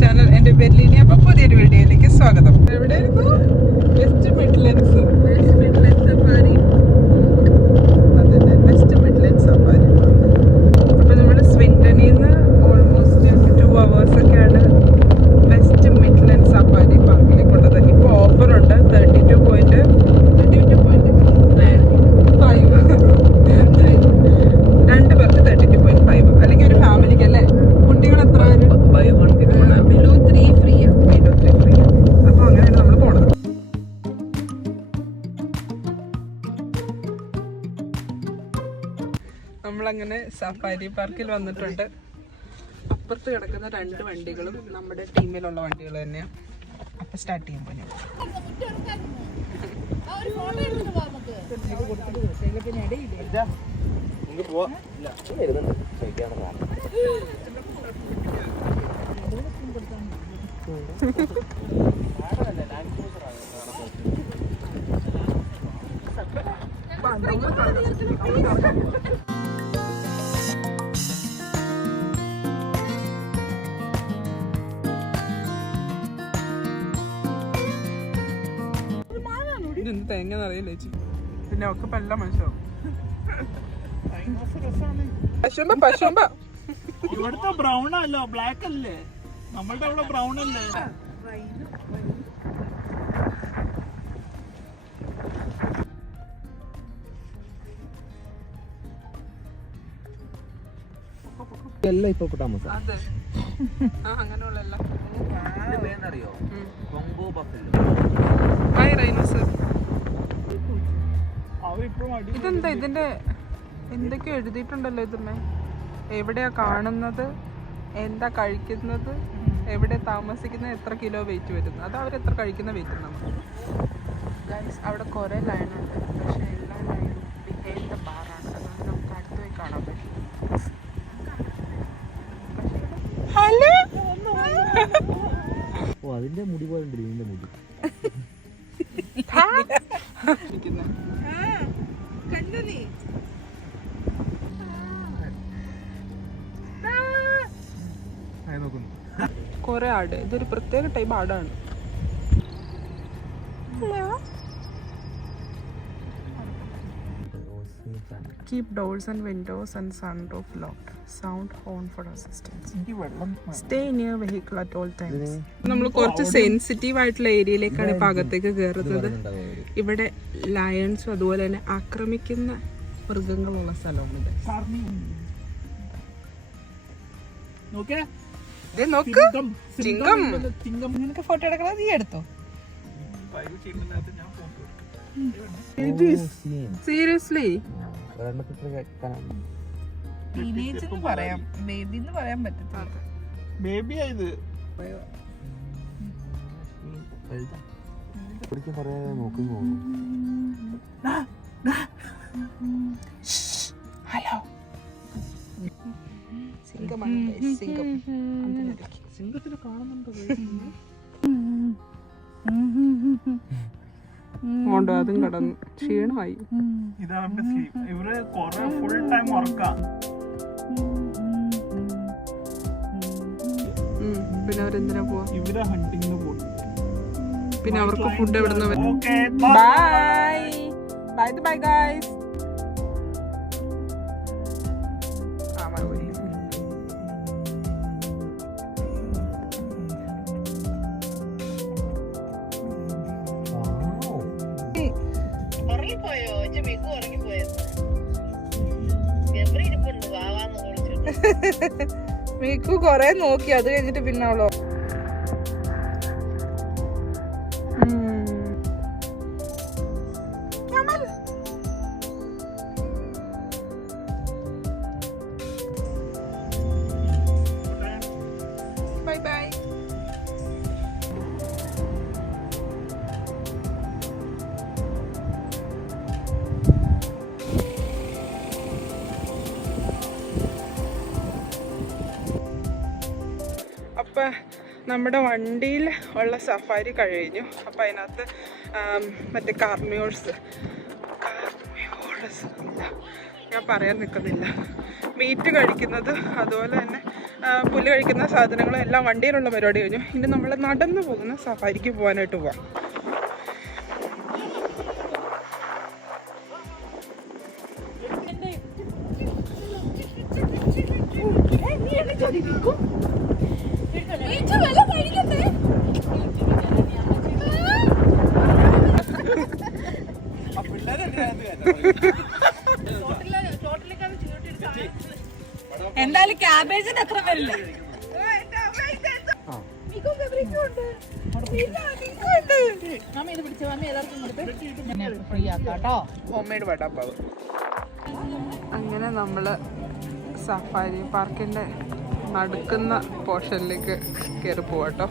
Channel. എൻ്റെ പേര് ലിനി. അപ്പോൾ പുതിയൊരു വീഡിയോയിലേക്ക് സ്വാഗതം. എവിടെയായിരുന്നു? West Midlands safari. അതന്നെ, വെസ്റ്റ് മിഡ്ലൻഡ്സ് സഫാരി. അപ്പോൾ നമ്മൾ സ്വിൻഡനിൽ നിന്ന് ഓൾമോസ്റ്റ് 2 hours ഒക്കെയാണ് വെസ്റ്റ് മിഡ്ലൻഡ്സ് സഫാരി പാർക്കിലേക്ക് ഉള്ളത്. ഇപ്പോൾ ഓഫറുണ്ട് 32.5 രണ്ട് പേർക്ക് 32.5, അല്ലെങ്കിൽ ഒരു ഫാമിലിക്ക് അല്ലേ? കുട്ടികൾ എത്ര ബിലോ 3 ഫ്രീ. അപ്പോൾ അങ്ങനെയാണ് നമ്മൾ പോണത്. നമ്മളങ്ങനെ സഫാരി പാർക്കിൽ വന്നിട്ടുണ്ട്. അപ്പുറത്ത് കിടക്കുന്ന 2 വണ്ടികളും നമ്മുടെ ടീമിലുള്ള വണ്ടികൾ തന്നെയാണ്. അപ്പം സ്റ്റാർട്ട് ചെയ്യാൻ പോയി. ഇതെന്ത് തേങ്ങ അറിയില്ല ചേച്ചി. പിന്നെ ഒക്കെ പല്ല മനസ്സിലാവും. പശുമ്പ ഇവിടുത്തെ ബ്രൗൺ അല്ലോ, ബ്ലാക്ക് അല്ലേ? നമ്മളുടെ അവിടെ ബ്രൗൺ അല്ലേ? അതെ, അങ്ങനെയുള്ള ഇതെന്താ? ഇതിന്റെ എന്തൊക്കെയോ എഴുതിയിട്ടുണ്ടല്ലോ ഇതിന്മേ. എവിടെയാ കാണുന്നത്, എന്താ കഴിക്കുന്നത്, എവിടെ താമസിക്കുന്നത്, എത്ര കിലോ വെയിറ്റ് വരുന്നത്, അത് അവരെത്ര കഴിക്കുന്ന വെയിറ്റ് ആണ്. അവിടെ കുറേ ലൈനുണ്ട്, പക്ഷെ എല്ലാ ലൈനും ബിഹൈൻഡ് ദ ബാറാണ്. അതുകൊണ്ട് നമുക്ക് അടുത്ത് പോയി കാണാൻ പറ്റും. ഹലോ, അതിന്റെ മുടി പോലെ ഇതിന്റെ മുടി കൊറേ ആട്. ഇതൊരു പ്രത്യേക type ആടാണ്. Keep doors and windows and sunroof locked. Sound horn for assistance. Stay near vehicle at all times. നമ്മൾ കുറച്ച് സെൻസിറ്റീവ് ആയിട്ടുള്ള ഏരിയയിലേക്കാണ് ഇപ്പം അകത്തേക്ക് കയറുന്നത്. ഇവിടെ ലയൺസും അതുപോലെ തന്നെ ആക്രമിക്കുന്ന മൃഗങ്ങളുള്ള സ്ഥലമാണ് ഇത്. നിനക്ക് ഫോട്ടോ എടുക്കണം, നീ എടുത്തോ. സീരിയസ്ലി ടീനേജ് എന്ന് പറയാം, ബേബി എന്ന് പറയാൻ പറ്റത്തില്ല. ബേബി ആയത് ഹലോ, സിംഗമാണ്. സിംഗത്തിന് കാണുന്നുണ്ടോ? ഉണ്ടോ? അതും കടന്നു ക്ഷീണമായി. ഇതാണ് സ്ലീപ്പ്. ഇവര് കൊറേ ഫുൾ ടൈം ഉറക്കാം. പിന്നെ അവരെന്തിനാ പോവാ? ഇവര് ഹണ്ടിങ്ങിന് പോകും. പിന്നെ അവർക്ക് ഫുഡ് എവിടുന്ന്? Bye guys. മീക്കു കൊറേ നോക്കി, അത് കഴിഞ്ഞിട്ട് പിന്നെ അവളോ ബൈ ബൈ. അപ്പം നമ്മുടെ വണ്ടിയിൽ ഉള്ള സഫാരി കഴിഞ്ഞു. അപ്പം അതിനകത്ത് മറ്റേ കാർണിയോൾസ് ഞാൻ പറയാൻ നിൽക്കുന്നില്ല. മീറ്റ് കഴിക്കുന്നത്, അതുപോലെ തന്നെ പുല്ല് കഴിക്കുന്ന സാധനങ്ങളും എല്ലാം വണ്ടിയിലുള്ള പരിപാടി കഴിഞ്ഞു. ഇനി നമ്മൾ നടന്നു പോകുന്ന സഫാരിക്ക് പോകാനായിട്ട് പോവാം. എന്തായാലും ക്യാബേജിന് എത്ര വരില്ല. Home made vada pav. അങ്ങനെ നമ്മള് സഫാരി പാർക്കിന്റെ നടുക്കുന്ന പോർഷനിലേക്ക് കയറി പോവാട്ടോ.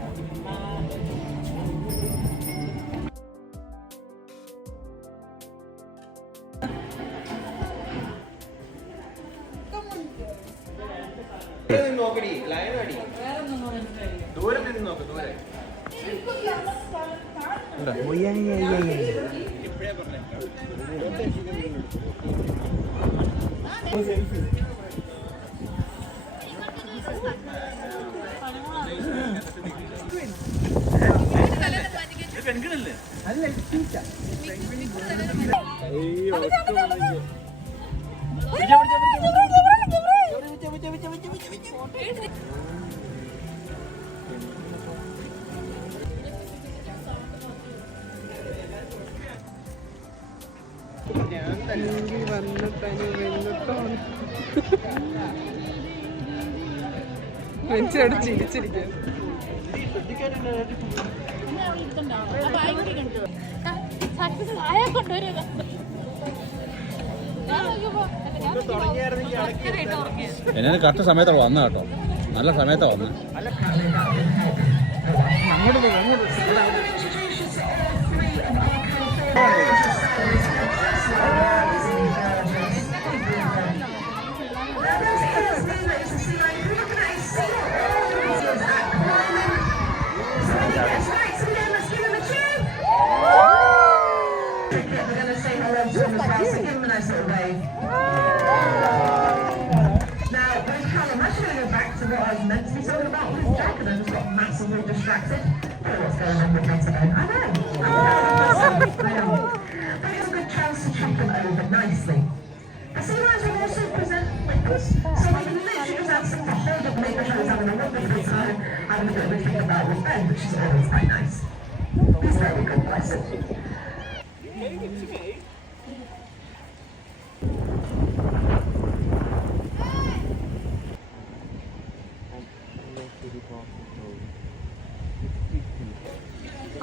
വെച്ചോട് ചിരിച്ചിരിക്കുക. എന്നെ കറക്റ്റ് സമയത്താണ് വന്ന കേട്ടോ, നല്ല സമയത്താണ് വന്നത്.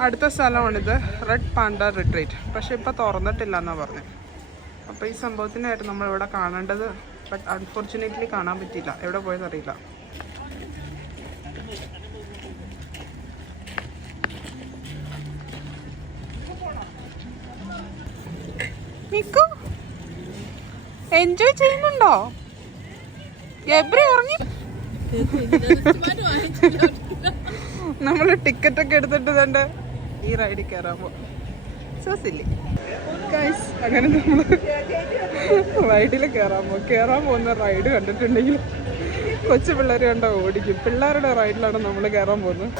അടുത്ത സ്ഥലമാണിത്, റെഡ് പാണ്ട റിട്രീറ്റ്. പക്ഷെ ഇപ്പം തുറന്നിട്ടില്ല എന്നാണ് പറഞ്ഞത്. അപ്പോൾ ഈ സംഭവത്തിനായിട്ട് നമ്മളിവിടെ കാണേണ്ടത്, ബട്ട് അൺഫോർച്ചുനേറ്റ്ലി കാണാൻ പറ്റിയില്ല. എവിടെ പോയെന്നറിയില്ല. എൻജോയ് ചെയ്യുന്നുണ്ടോ? എബ്രി ഉറങ്ങി. നമ്മൾ ടിക്കറ്റ് ഒക്കെ എടുത്തിട്ട് തന്നെ ഈ റൈഡിൽ കയറാമോ? So silly guys. അങ്ങനെ നമ്മൾ റൈഡിൽ കയറാൻ പോകുന്ന റൈഡ് കണ്ടിട്ടുണ്ടെങ്കിൽ കൊച്ചു പിള്ളേർ കണ്ടോ ഓടിക്കും. പിള്ളേരുടെ റൈഡിലാണ് നമ്മൾ കയറാൻ പോകുന്നത്.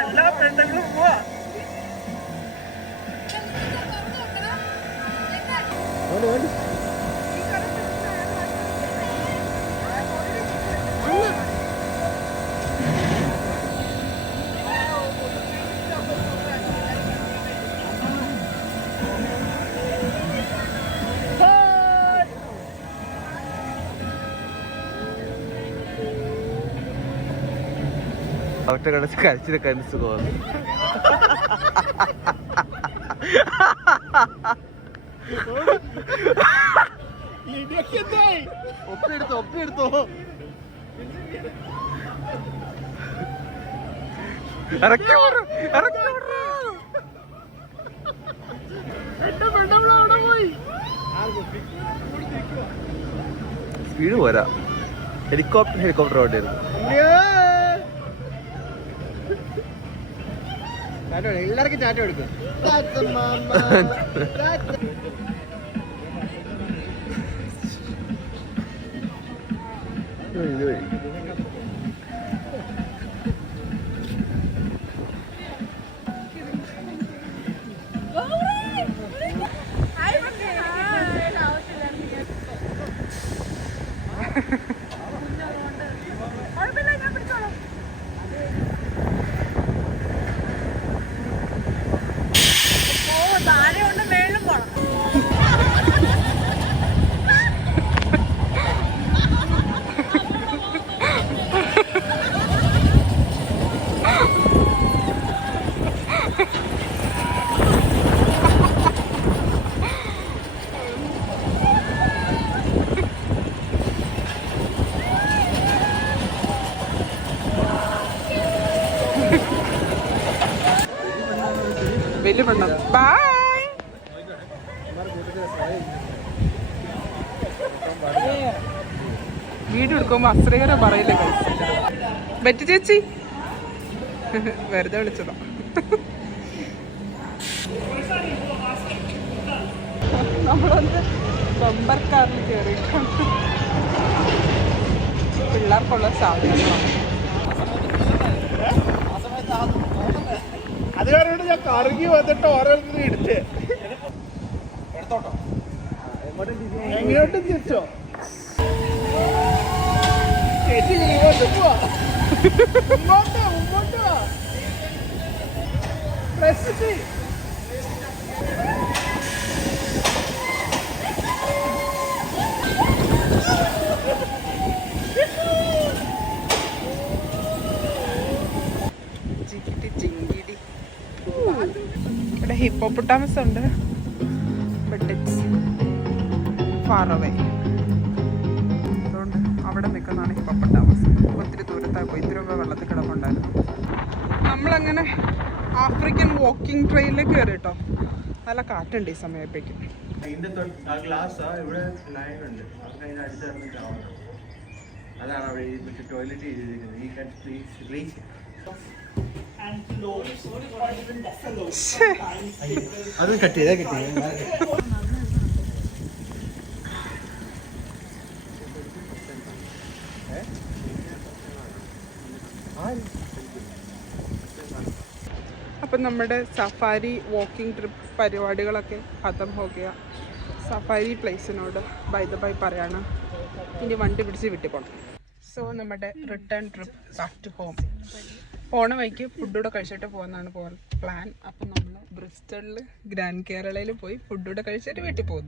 എല്ലാ പെണ്ണുങ്ങളും പോവാ. ഒറ്റ കടച്ച് കഴിച്ചിട്ടൊക്കെ സുഖമാണ്. ഒപ്പിയെടുത്തോ സ്പീഡ് പോരാ. ഹെലികോപ്റ്റർ ഓട്ടായിരുന്നു. എല്ലാവർക്കും ചാറ്റ കൊടുക്കും. താഴെ കൊണ്ട് മേളിലും പോണം. വലിയ പെണ്ണം ബൈ. വീഡിയോ എടുക്കുമ്പോ അശ്രീകരം പറയില്ല ബെറ്റി ചേച്ചി വെറുതെ വിളിച്ചതാ. നമ്മളൊന്ന് ബമ്പർക്കാറിൽ കയറിയിട്ടാണ് പിള്ളേർക്കുള്ള സാധനങ്ങളാണ്. അത് കാരണം ഞാൻ കറങ്ങി വന്നിട്ട് ഓരോരുത്തരും ഇടിച്ച് എങ്ങോട്ടും തിരിച്ചോ ചേച്ചി ഇങ്ങോട്ട് പോവാ മുമ്പോട്ട് പോവാ പ്രസ് ചെയ്യ്. ഇവിടെ ഹിപ്പോപ്പൊട്ടാമസ് ഉണ്ട്, ബട്ട് ഇറ്റ്സ് ഫാർ അവേ. അതുകൊണ്ട് അവിടെ നിൽക്കുന്നതാണ് ഹിപ്പോപ്പൊട്ടാമസ്. ഒത്തിരി ദൂരത്താണ് പോയി, ഇത്തിരി മുമ്പ് വെള്ളത്തിൽ കിടപ്പുണ്ടായിരുന്നു. നമ്മളങ്ങനെ ആഫ്രിക്കൻ വാക്കിംഗ് ട്രെയിനിൽ കയറി കേട്ടോ. നല്ല കാറ്റുണ്ട് ഈ സമയത്തേക്കും. അതാണ് അവിടെ ടോയ്ലറ്റ് ചെയ്തിരിക്കുന്നത്. ഈ കൺ പ്ലീസ് റീച്ച്. അത് കട്ട് ചെയ്താ കിട്ടി. അപ്പം നമ്മുടെ സഫാരി വാക്കിംഗ് ട്രിപ്പ് പരിപാടികളൊക്കെ ഖത്തം ഹോ ഗയ. സഫാരി പ്ലേസിനോട് ബൈ ദ ബൈ പറയാണ്. ഇനി വണ്ടി പിടിച്ച് വീട്ടിൽ പോകണം. സോ നമ്മുടെ return trip back to home. പോണ വഴിക്ക് ഫുഡൂടെ കഴിച്ചിട്ട് പോകുന്നതാണ് പ്ലാൻ. അപ്പം നമ്മൾ ബ്രിസ്റ്റളിൽ ഗ്രാൻഡ് കേരളയിൽ പോയി ഫുഡൂടെ കഴിച്ചിട്ട് വീട്ടിൽ പോകുന്നു.